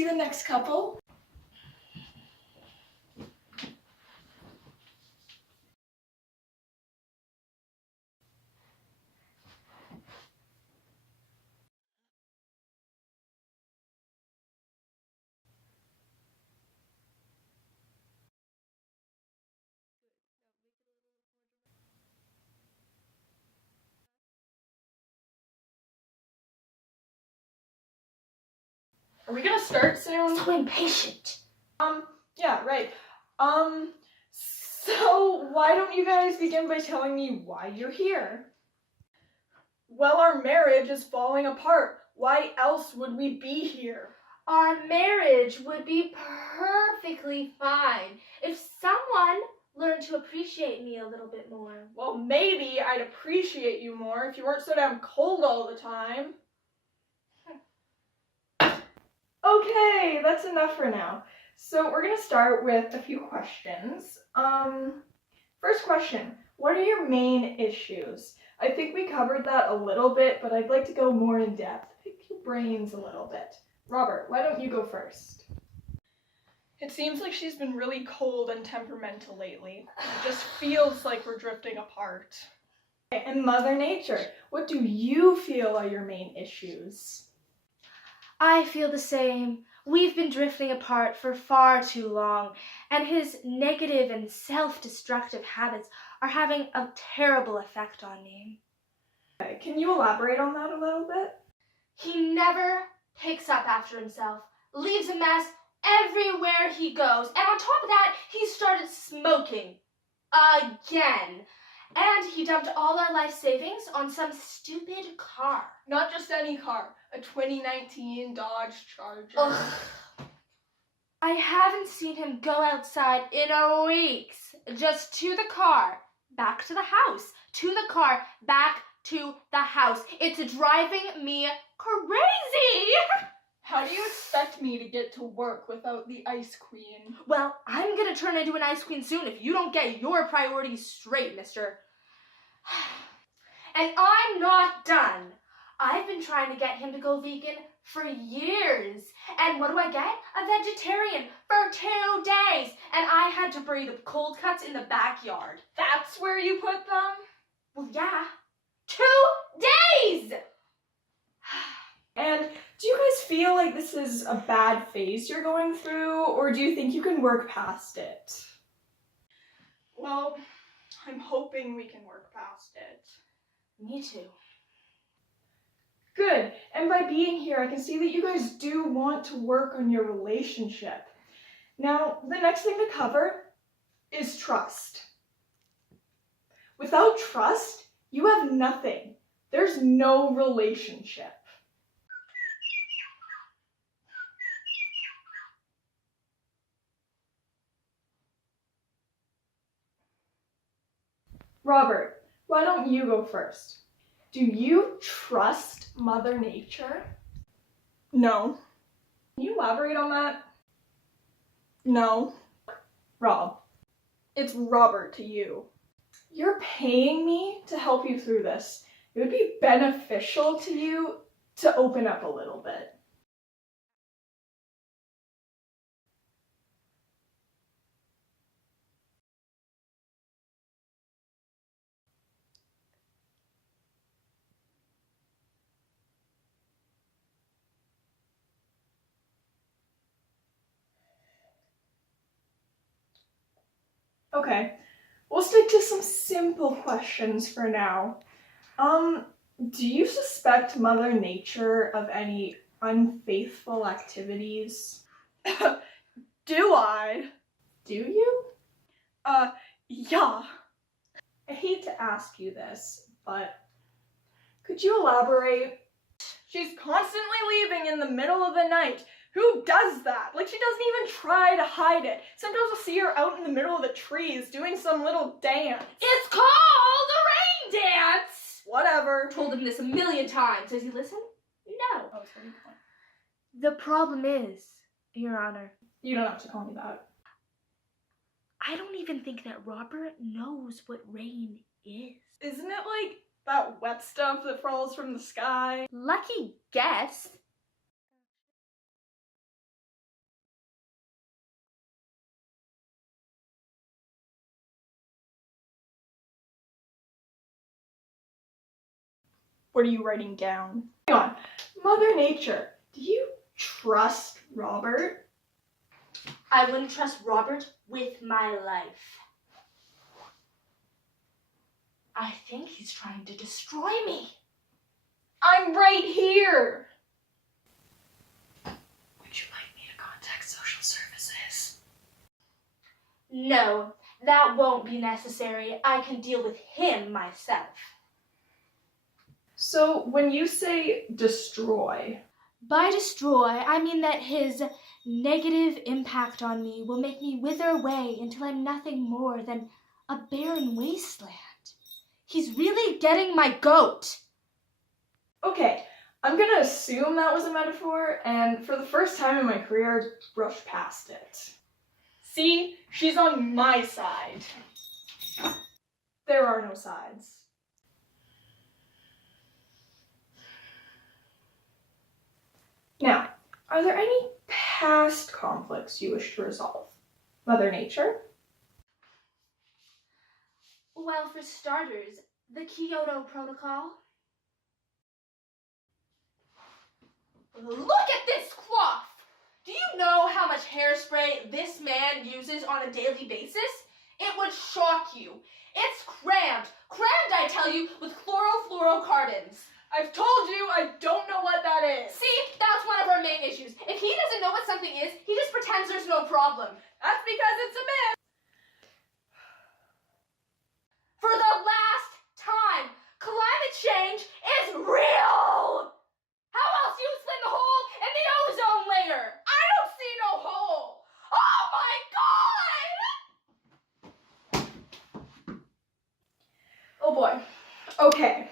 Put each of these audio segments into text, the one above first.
see the next couple? Are we gonna start soon? So impatient. Yeah, right. So why don't you guys begin by telling me why you're here? Well, our marriage is falling apart. Why else would we be here? Our marriage would be perfectly fine if someone learned to appreciate me a little bit more. Well, maybe I'd appreciate you more if you weren't so damn cold all the time. Okay, that's enough for now. So we're gonna start with a few questions. First question, what are your main issues? I think we covered that a little bit, but I'd like to go more in depth. Pick your brains a little bit. Robert, why don't you go first? It seems like she's been really cold and temperamental lately. It just feels like we're drifting apart. And Mother Nature, what do you feel are your main issues? I feel the same. We've been drifting apart for far too long, and his negative and self-destructive habits are having a terrible effect on me. Okay, can you elaborate on that a little bit? He never picks up after himself, leaves a mess everywhere he goes, and on top of that, he started smoking. Again. And he dumped all our life savings on some stupid car. Not just any car, a 2019 Dodge Charger. Ugh. I haven't seen him go outside in weeks. Just to the car, back to the house, to the car, back to the house. It's driving me crazy. How do you expect me to get to work without the Ice Queen? Well, I'm gonna turn into an ice queen soon if you don't get your priorities straight, mister. And I'm not done. I've been trying to get him to go vegan for years. And what do I get? A vegetarian for 2 days. And I had to bury the cold cuts in the backyard. That's where you put them? Well, yeah. 2 days! And do you guys feel like this is a bad phase you're going through, or do you think you can work past it? Well, I'm hoping we can work past it. Me too. Good. And by being here, I can see that you guys do want to work on your relationship. Now, the next thing to cover is trust. Without trust, you have nothing. There's no relationship. Robert, why don't you go first? Do you trust Mother Nature? No. Can you elaborate on that? No. Rob, it's Robert to you. You're paying me to help you through this. It would be beneficial to you to open up a little bit. Okay, we'll stick to some simple questions for now. Do you suspect Mother Nature of any unfaithful activities? Do I? Do you? Yeah. I hate to ask you this, but could you elaborate? She's constantly leaving in the middle of the night. Who does that? Like, she doesn't even try to hide it. Sometimes I'll see her out in the middle of the trees doing some little dance. It's called a rain dance! Whatever. Told him this a million times. Does he listen? No. Oh, it's pretty fun. The problem is, Your Honor, You don't have to call me that. I don't even think that Robert knows what rain is. Isn't it like that wet stuff that falls from the sky? Lucky guess. What are you writing down? Hang on. Mother Nature, do you trust Robert? I wouldn't trust Robert with my life. I think he's trying to destroy me. I'm right here. Would you like me to contact social services? No, that won't be necessary. I can deal with him myself. So when you say destroy, By destroy, I mean that his negative impact on me will make me wither away until I'm nothing more than a barren wasteland. He's really getting my goat. okay, I'm gonna assume that was a metaphor, and for the first time in my career, I brushed past it. See, she's on my side. There are no sides. Now, are there any past conflicts you wish to resolve? Mother Nature? Well, for starters, the Kyoto Protocol. Look at this cloth! Do you know how much hairspray this man uses on a daily basis? It would shock you. It's crammed, I tell you, with chlorofluorocarbons. I've told you I don't know what that is. See, that's one of our main issues. If he doesn't know what something is, he just pretends there's no problem. That's because it's a myth. For the last time, climate change is real! How else do you explain the hole in the ozone layer? I don't see no hole. Oh my God! Oh boy. Okay.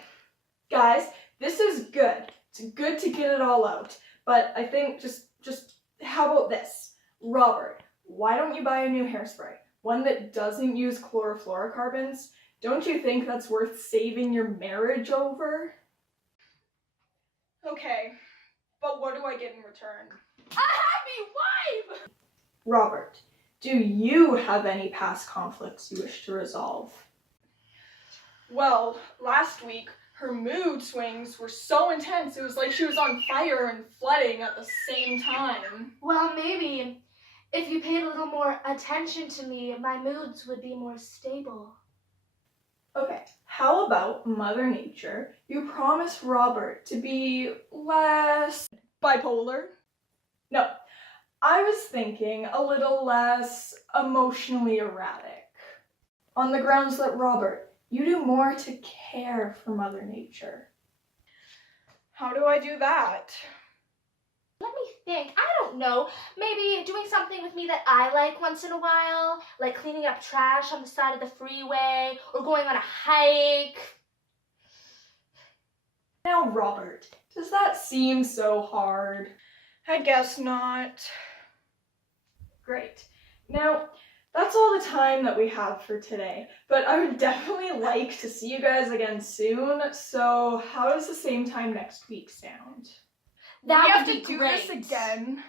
Guys, this is good. It's good to get it all out. But I think just how about this? Robert, why don't you buy a new hairspray? One that doesn't use chlorofluorocarbons? Don't you think that's worth saving your marriage over? Okay, but what do I get in return? A happy wife! Robert, do you have any past conflicts you wish to resolve? Well, last week, her mood swings were so intense, it was like she was on fire and flooding at the same time. Well, maybe if you paid a little more attention to me, my moods would be more stable. Okay, how about Mother Nature? You promised Robert to be less bipolar? No, I was thinking a little less emotionally erratic. On the grounds that, Robert, you do more to care for Mother Nature. How do I do that? Let me think. I don't know. Maybe doing something with me that I like once in a while, like cleaning up trash on the side of the freeway or going on a hike. Now, Robert, does that seem so hard? I guess not. Great. Now, that's all the time that we have for today, but I would definitely like to see you guys again soon, so how does the same time next week sound? That we would have be to do great. this again.